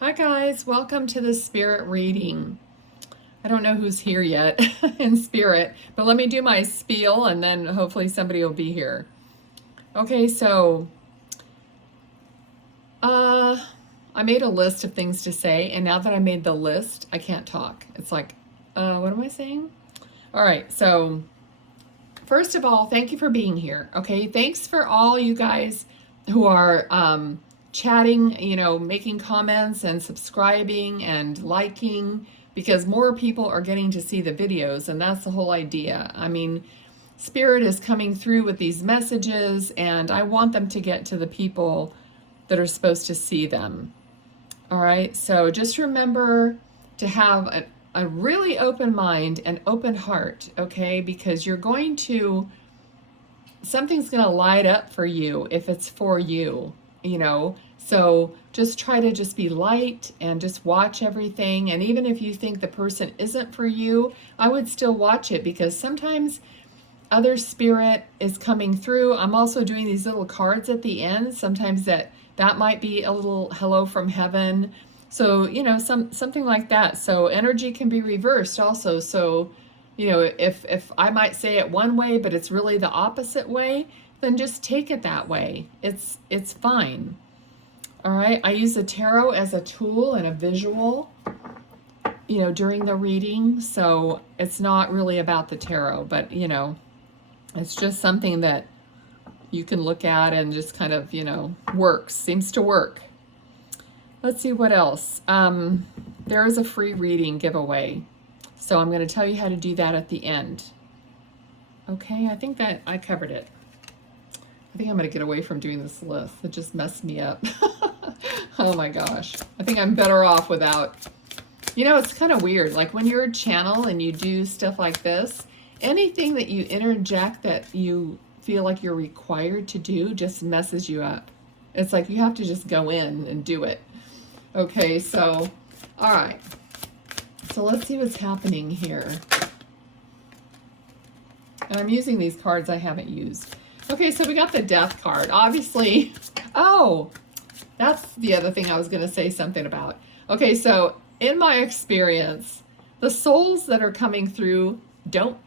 Hi guys, welcome to the spirit reading. I don't know who's here yet in spirit, but let me do my spiel and then hopefully somebody will be here. Okay, so I made a list of things to say, and now that I made the list, I can't talk. It's like, what am I saying? All right, so first of all, thank you for being here. Okay, thanks for all you guys who are chatting, making comments and subscribing and liking, because more people are getting to see the videos, and that's the whole idea. I mean, Spirit is coming through with these messages, and I want them to get to the people that are supposed to see them. All right, so just remember to have a really open mind and open heart, okay? Because something's going to light up for you if it's for you, So just try to just be light and just watch everything. And even if you think the person isn't for you, I would still watch it, because sometimes other spirit is coming through. I'm also doing these little cards at the end. Sometimes that might be a little hello from heaven. So, something like that. So energy can be reversed also. So, if I might say it one way, but it's really the opposite way, then just take it that way. It's fine. All right. I use the tarot as a tool and a visual, during the reading. So it's not really about the tarot, but, it's just something that you can look at and just kind of, works, seems to work. Let's see what else. There is a free reading giveaway. So I'm going to tell you how to do that at the end. Okay, I think that I covered it. I think I'm going to get away from doing this list. It just messed me up. Oh my gosh. I think I'm better off without. It's kind of weird. Like when you're a channel and you do stuff like this, anything that you interject that you feel like you're required to do just messes you up. It's like you have to just go in and do it. Okay, so, all right. So let's see what's happening here. And I'm using these cards I haven't used. Okay, so we got the death card. Obviously, oh, that's the other thing I was going to say something about. Okay, so in my experience, the souls that are coming through don't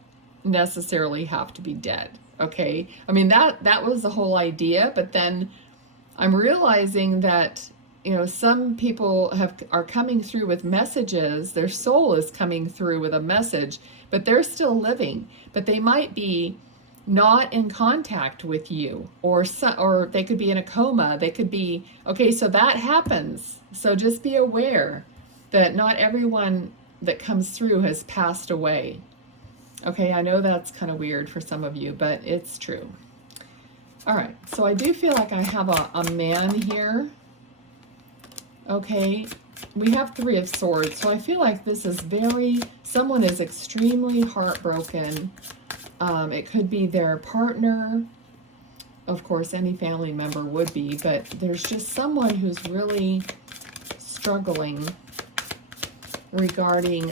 necessarily have to be dead. Okay, I mean, that was the whole idea, but then I'm realizing that some people are coming through with messages. Their soul is coming through with a message, but they're still living. But they might be not in contact with you, or they could be in a coma. They could be, okay, so that happens. So just be aware that not everyone that comes through has passed away. Okay, I know that's kind of weird for some of you, but it's true. All right, so I do feel like I have a man here. Okay, we have Three of Swords, so I feel like this is someone is extremely heartbroken. It could be their partner. Of course, any family member would be, but there's just someone who's really struggling regarding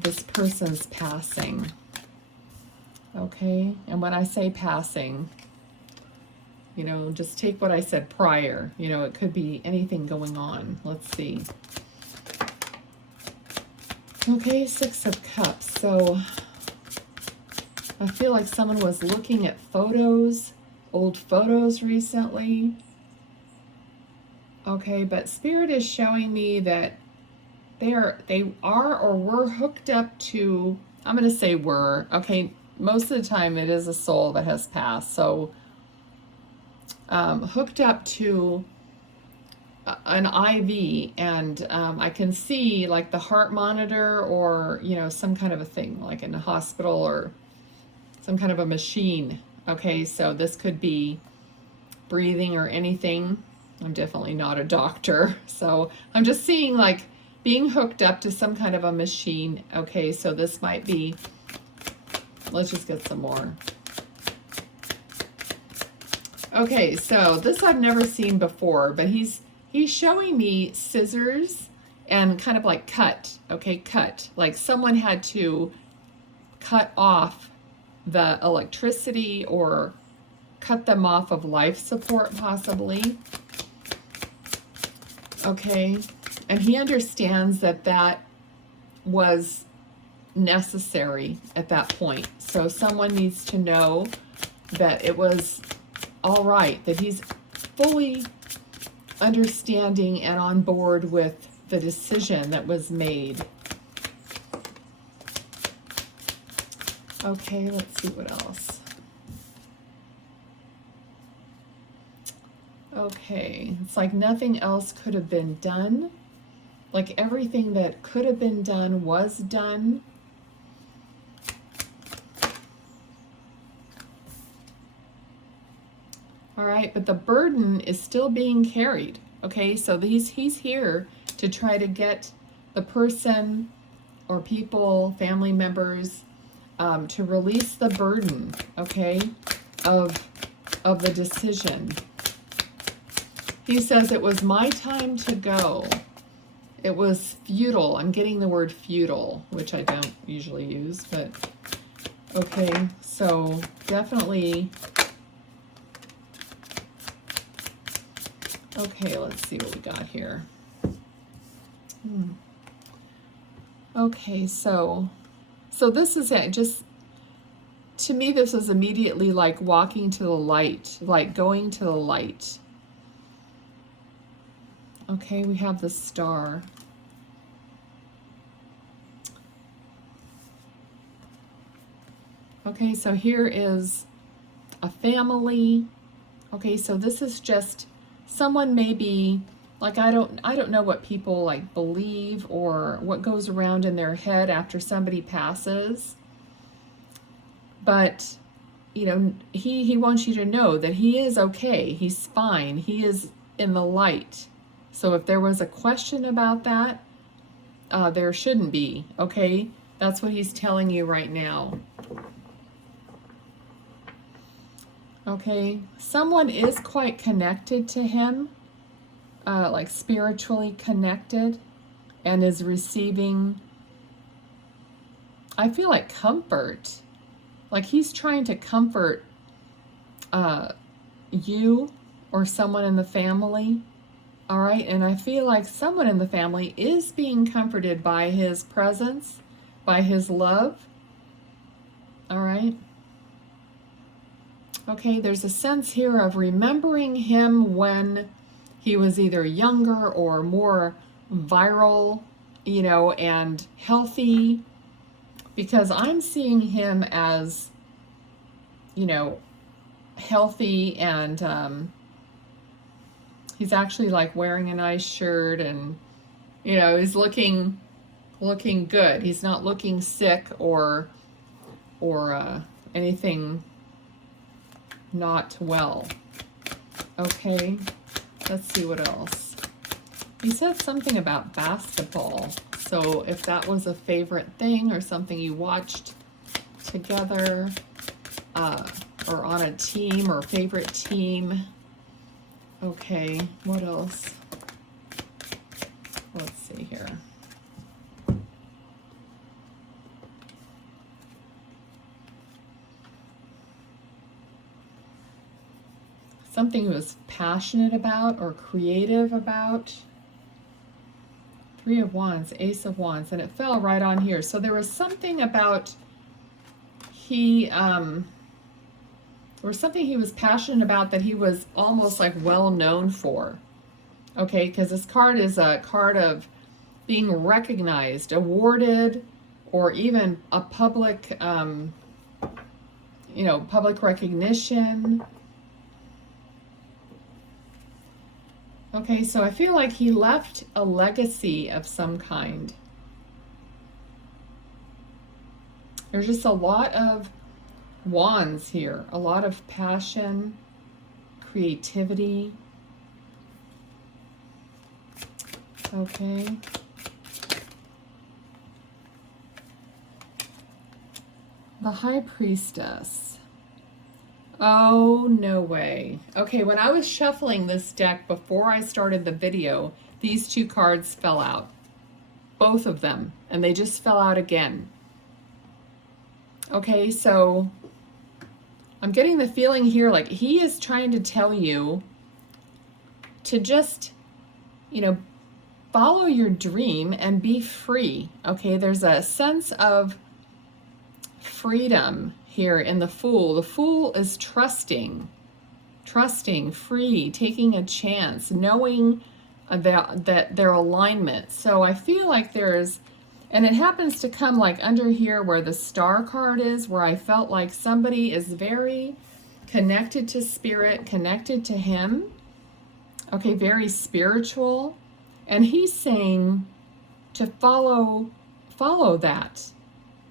this person's passing. Okay, and when I say passing, just take what I said prior. It could be anything going on. Let's see. Okay, Six of Cups. So I feel like someone was looking at old photos recently. Okay, but Spirit is showing me that they are or were hooked up to, I'm going to say were. Okay, most of the time it is a soul that has passed. So hooked up to an IV, and I can see like the heart monitor, or some kind of a thing like in a hospital or some kind of a machine. Okay, so this could be breathing or anything. I'm definitely not a doctor, so I'm just seeing like being hooked up to some kind of a machine. Okay, so this might be, let's just get some more. Okay, so this I've never seen before, but he's showing me scissors and kind of like cut. Okay, cut. Like someone had to cut off the electricity or cut them off of life support possibly. Okay, And he understands that that was necessary at that point. So someone needs to know that it was all right, that he's fully understanding and on board with the decision that was made. Okay, let's see what else. Okay, it's like nothing else could have been done. Like everything that could have been done was done. All right, but the burden is still being carried. Okay, so he's here to try to get the person or people, family members, to release the burden, okay, of the decision. He says it was my time to go. It was futile. I'm getting the word futile, which I don't usually use, but okay, so definitely. Okay, let's see what we got here. Okay, so this is it. Just to me, this is immediately like walking to the light, like going to the light. Okay, we have the star. Okay, so here is a family. Okay, so this is just someone maybe, like I don't know what people like believe or what goes around in their head after somebody passes. But, you know, he wants you to know that he is okay. He's fine. He is in the light. So if there was a question about that, there shouldn't be, okay? That's what he's telling you right now. Okay, someone is quite connected to him, like spiritually connected, and is receiving, I feel like, comfort. Like he's trying to comfort you or someone in the family. All right, and I feel like someone in the family is being comforted by his presence, by his love. All right. Okay, there's a sense here of remembering him when he was either younger or more viral, you know, and healthy, because I'm seeing him as, you know, healthy, and he's actually like wearing a nice shirt, and, you know, he's looking good. He's not looking sick or anything not well. Okay, let's see what else. He said something about basketball. So if that was a favorite thing or something you watched together, or on a team or favorite team. Okay, what else? Let's see here. Something he was passionate about or creative about. Three of Wands, Ace of Wands, and it fell right on here. So there was something about there was something he was passionate about that he was almost like well known for. Okay, because this card is a card of being recognized, awarded, or even a public, you know, public recognition. Okay, so I feel like he left a legacy of some kind. There's just a lot of wands here, a lot of passion, creativity. Okay. The High Priestess. Oh, no way. Okay, when I was shuffling this deck before I started the video, these two cards fell out. Both of them. And they just fell out again. Okay, so I'm getting the feeling here like he is trying to tell you to just, you know, follow your dream and be free. Okay, there's a sense of freedom here in the Fool. The Fool is trusting, free, taking a chance, knowing that their alignment. So I feel like there's, and it happens to come like under here where the Star card is, where I felt like somebody is very connected to spirit, connected to him. Okay, very spiritual. And he's saying to follow that.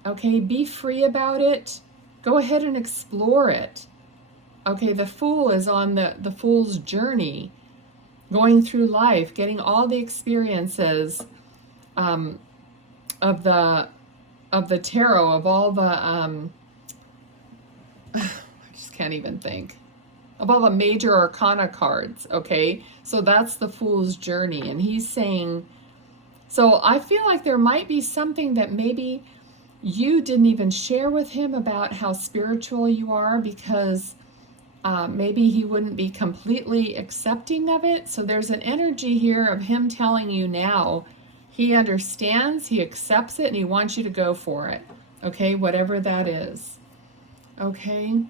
Okay, be free about it. Go ahead and explore it. Okay, the Fool is on the Fool's journey, going through life, getting all the experiences of the tarot, of all the I just can't even think, of all the major arcana cards. Okay, so that's the Fool's journey, and he's saying, so I feel like there might be something that maybe you didn't even share with him about how spiritual you are, because maybe he wouldn't be completely accepting of it. So there's an energy here of him telling you now he understands, he accepts it, and he wants you to go for it. Okay, whatever that is. Okay.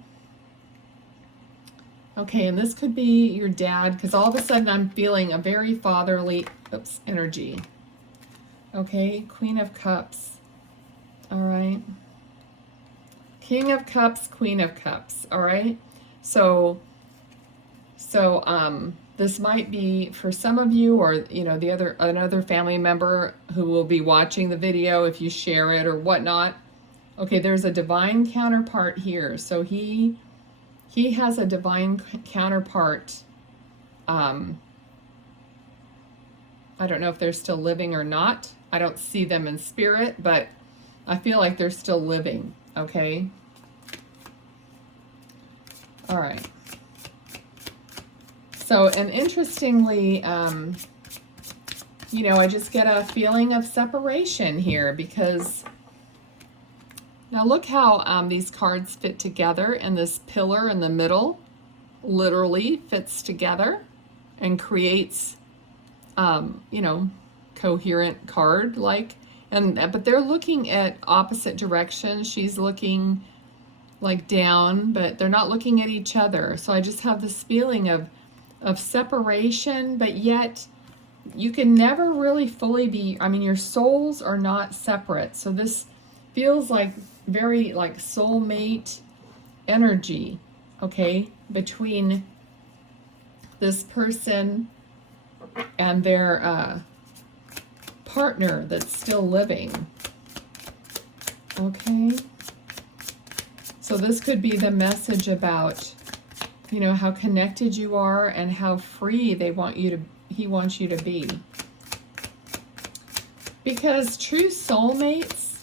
Okay, and this could be your dad, because all of a sudden I'm feeling a very fatherly, energy. Okay, Queen of Cups. All right. King of Cups, Queen of Cups. All right. So this might be for some of you, or another family member who will be watching the video if you share it or whatnot. Okay, there's a divine counterpart here. So he has a divine counterpart. I don't know if they're still living or not. I don't see them in spirit, but I feel like they're still living. Okay. All right. So, and interestingly, I just get a feeling of separation here, because now look how these cards fit together, and this pillar in the middle literally fits together and creates, coherent card like, but they're looking at opposite directions. She's looking like down, but they're not looking at each other. So I just have this feeling of separation, but yet you can never really fully be, your souls are not separate. So this feels like very like soulmate energy, okay, between this person and their partner that's still living. Okay. So this could be the message about, how connected you are and how free he wants you to be. Because true soulmates,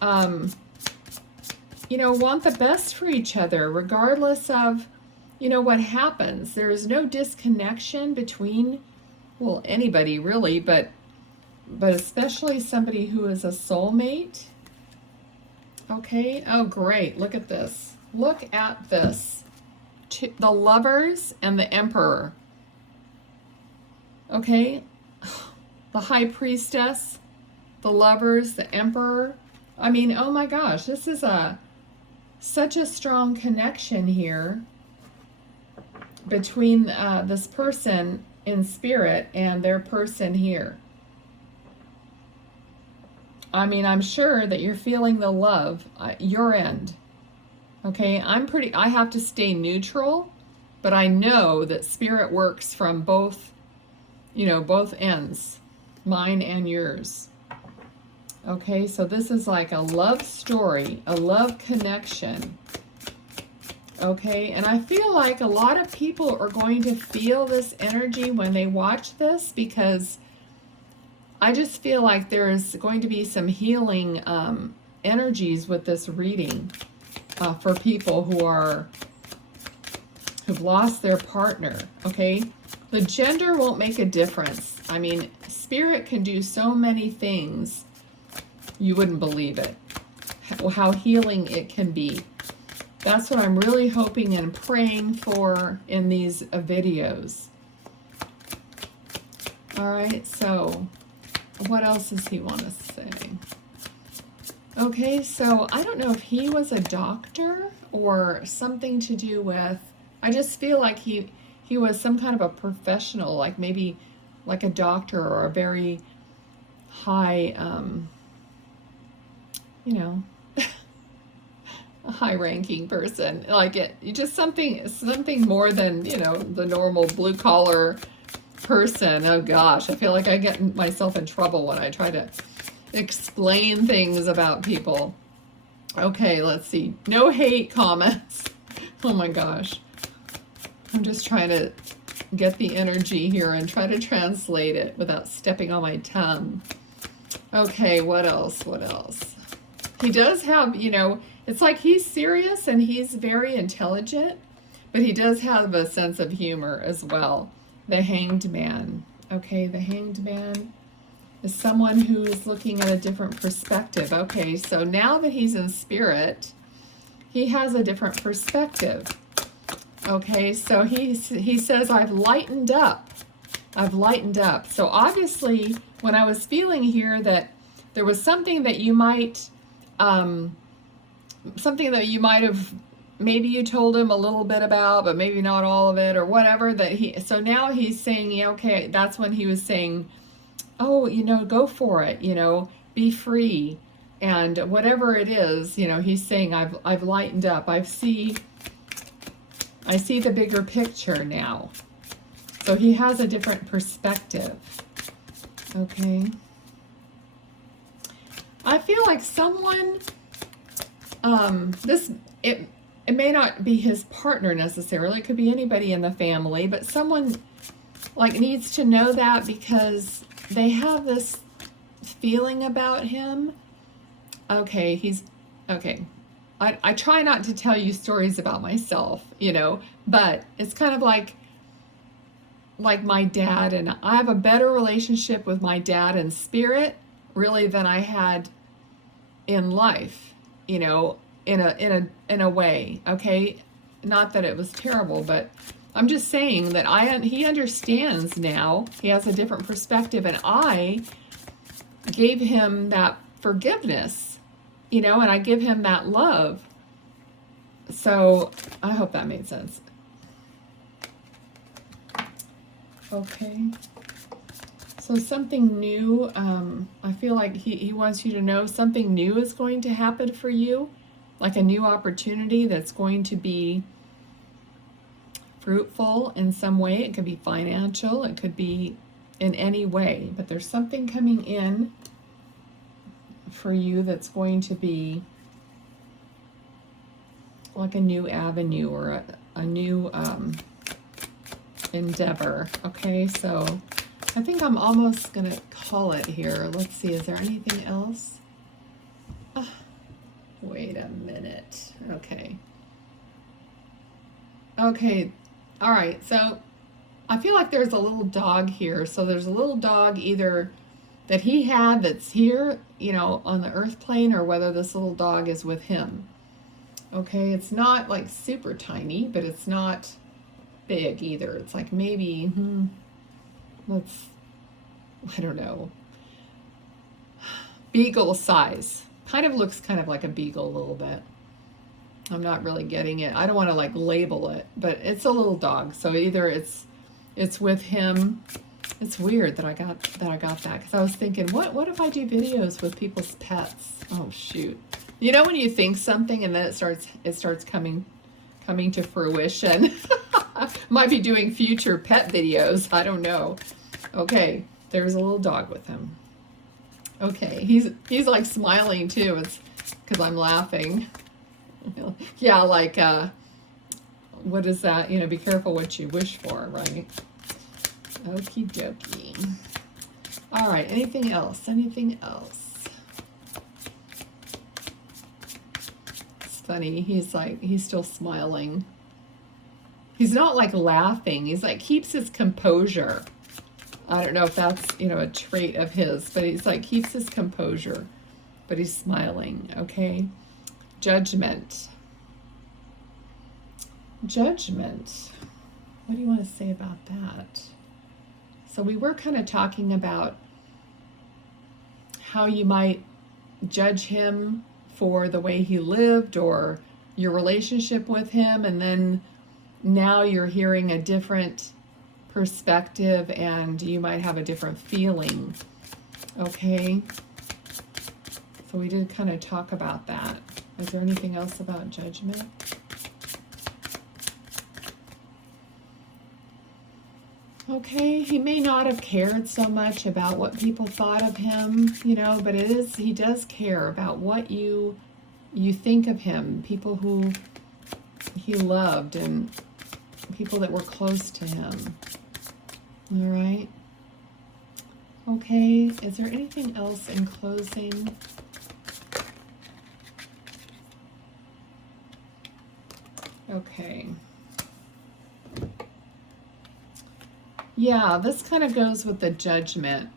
want the best for each other, regardless of, what happens. There is no disconnection between, anybody really, but especially somebody who is a soulmate. Okay. Oh, great. Look at this. Look at this. The Lovers and the Emperor. Okay. The High Priestess, the Lovers, the Emperor. Oh my gosh, this is such a strong connection here between this person in spirit and their person here. I'm sure that you're feeling the love, your end. Okay, I have to stay neutral, but I know that spirit works from both, both ends, mine and yours. Okay, so this is like a love story, a love connection. Okay, and I feel like a lot of people are going to feel this energy when they watch this, because I just feel like there's going to be some healing energies with this reading for people who've lost their partner. Okay, the gender won't make a difference. Spirit can do so many things, you wouldn't believe it, how healing it can be. That's what I'm really hoping and praying for in these videos. All right, so what else does he want to say? Okay, so I don't know if he was a doctor or something to do with, I just feel like he was some kind of a professional, like maybe like a doctor or a very high, you know, a high-ranking person, like just something more than, you know, the normal blue-collar person. Oh gosh, I feel like I get myself in trouble when I try to explain things about people. Okay, let's see. No hate comments. Oh my gosh. I'm just trying to get the energy here and try to translate it without stepping on my tongue. Okay, what else? What else? He does have, you know, it's like he's serious and he's very intelligent, but he does have a sense of humor as well. The Hanged Man. Okay, the Hanged Man is someone who is looking at a different perspective. Okay, so now that he's in spirit, he has a different perspective. Okay, so he says, I've lightened up. I've lightened up. So obviously, when I was feeling here that there was something that you might, have, maybe you told him a little bit about, but maybe not all of it or whatever, so now he's saying, yeah, okay, that's when he was saying, oh, you know, go for it, you know, be free. And whatever it is, you know, he's saying, I've lightened up. I see the bigger picture now. So he has a different perspective. Okay. I feel like someone, it may not be his partner necessarily. It could be anybody in the family, but someone like needs to know that because they have this feeling about him. Okay, okay. I try not to tell you stories about myself, you know, but it's kind of like my dad, and I have a better relationship with my dad in spirit really than I had in life, you know, in a way. Okay, not that it was terrible, but I'm just saying that he understands now. He has a different perspective, and I gave him that forgiveness, you know, and I give him that love. So I hope that made sense. Okay. So something new, I feel like he wants you to know something new is going to happen for you, like a new opportunity that's going to be fruitful in some way. It could be financial, it could be in any way, but there's something coming in for you that's going to be like a new avenue or a new endeavor. Okay, so I think I'm almost gonna call it here. Let's see, is there anything else? Wait a minute. Okay, all right, so I feel like there's a little dog here. So there's a little dog either that he had that's here, you know, on the earth plane, or whether this little dog is with him. Okay, it's not like super tiny, but it's not big either. It's like maybe, I don't know, beagle size. Kind of looks kind of like a beagle a little bit. I'm not really getting it. I don't want to like label it, but it's a little dog. So either it's with him. It's weird that I got that because I was thinking, what if I do videos with people's pets? Oh shoot. You know when you think something and then it starts coming to fruition. Might be doing future pet videos. I don't know. Okay, there's a little dog with him. Okay, he's like smiling too. It's because I'm laughing. Yeah, like what is that? You know, be careful what you wish for, right? Okie dokie. All right, anything else? Anything else? It's funny, he's still smiling. He's not like laughing, he's like keeps his composure. I don't know if that's, you know, a trait of his, but he's like keeps his composure, but he's smiling. Okay. Judgment. What do you want to say about that? So we were kind of talking about how you might judge him for the way he lived or your relationship with him, and then now you're hearing a different perspective and you might have a different feeling. Okay, so we did kind of talk about that. Is there anything else about judgment? Okay, he may not have cared so much about what people thought of him, you know, but he does care about what you think of him, people who he loved and people that were close to him. All right. Okay, is there anything else in closing? Okay. Yeah, this kind of goes with the judgment.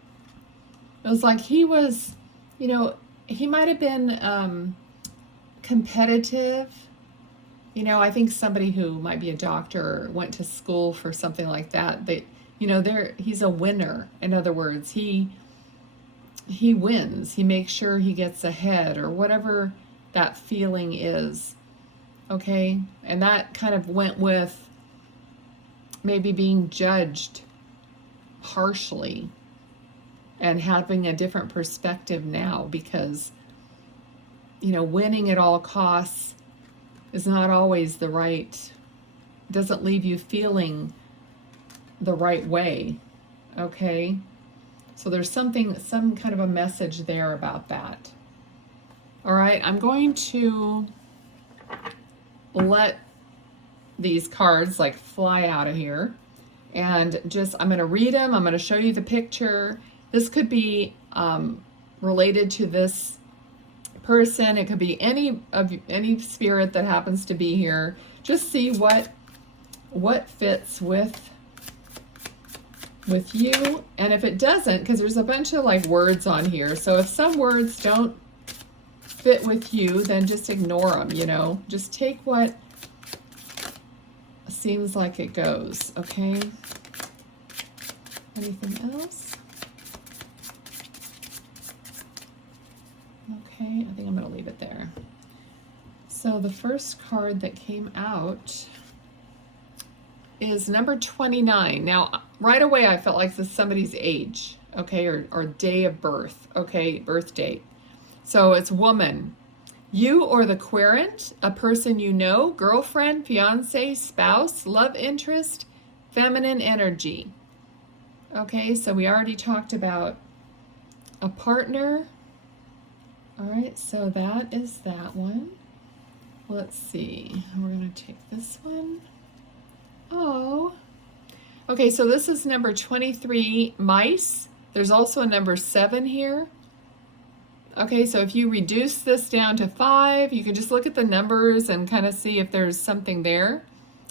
It was like he was, you know, he might have been competitive. You know, I think somebody who might be a doctor or went to school for something like that, you know, he's a winner. In other words, he wins. He makes sure he gets ahead or whatever that feeling is. Okay? And that kind of went with maybe being judged harshly and having a different perspective now because, you know, winning at all costs is not always the right, doesn't leave you feeling the right way. Okay? So there's some kind of a message there about that. All right, I'm going to let these cards like fly out of here and I'm going to read them. I'm going to show you the picture. This could be related to this person. It could be any spirit that happens to be here. Just see what fits with you, and if it doesn't, because there's a bunch of like words on here, so if some words don't fit with you, then just ignore them, you know, just take what seems like it goes. Okay, anything else? Okay, I think I'm going to leave it there. So the first card that came out is number 29. Now, right away, I felt like this is somebody's age, okay, or day of birth, okay, birth date. So it's woman. You or the querent, a person you know, girlfriend, fiance, spouse, love interest, feminine energy. Okay, so we already talked about a partner. All right, so that is that one. Let's see, we're going to take this one. Oh, okay, so this is number 23, mice. There's also a number 7 here. Okay, so if you reduce this down to 5, you can just look at the numbers and kind of see if there's something there,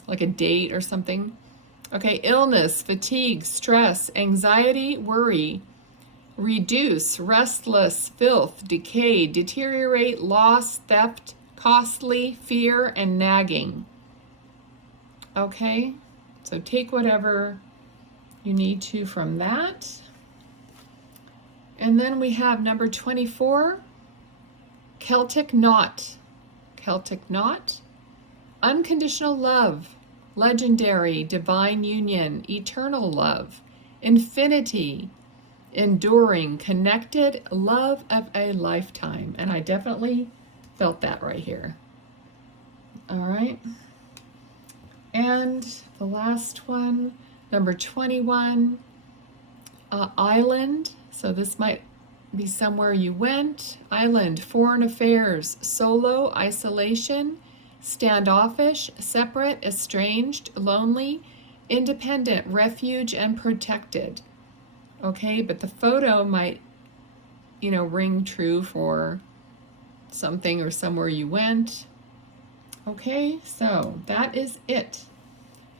like a date or something. Okay, illness, fatigue, stress, anxiety, worry, reduce, restless, filth, decay, deteriorate, loss, theft, costly, fear, and nagging. Okay, so take whatever you need to from that. And then we have number 24, Celtic knot. Celtic knot, unconditional love, legendary, divine union, eternal love, infinity, enduring, connected, love of a lifetime. And I definitely felt that right here. All right. And the last one, number 21, island. So this might be somewhere you went. Island, foreign affairs, solo, isolation, standoffish, separate, estranged, lonely, independent, refuge, and protected. Okay, but the photo might, you know, ring true for something or somewhere you went. Okay, so that is it.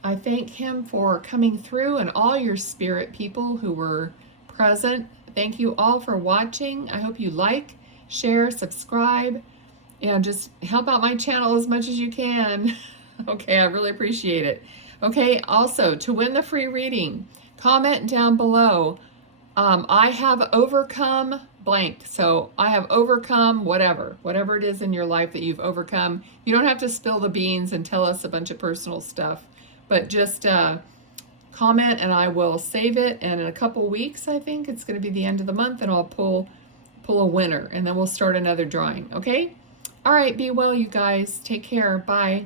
I thank him for coming through and all your spirit people who were present. Thank you all for watching. I hope you like, share, subscribe, and just help out my channel as much as you can. Okay, I really appreciate it. Okay, also, to win the free reading, Comment down below. I have overcome blank. So I have overcome whatever it is in your life that you've overcome. You don't have to spill the beans and tell us a bunch of personal stuff, but just comment and I will save it. And in a couple weeks, I think it's going to be the end of the month, and I'll pull a winner, and then we'll start another drawing. Okay? All right, be well, you guys. Take care. Bye.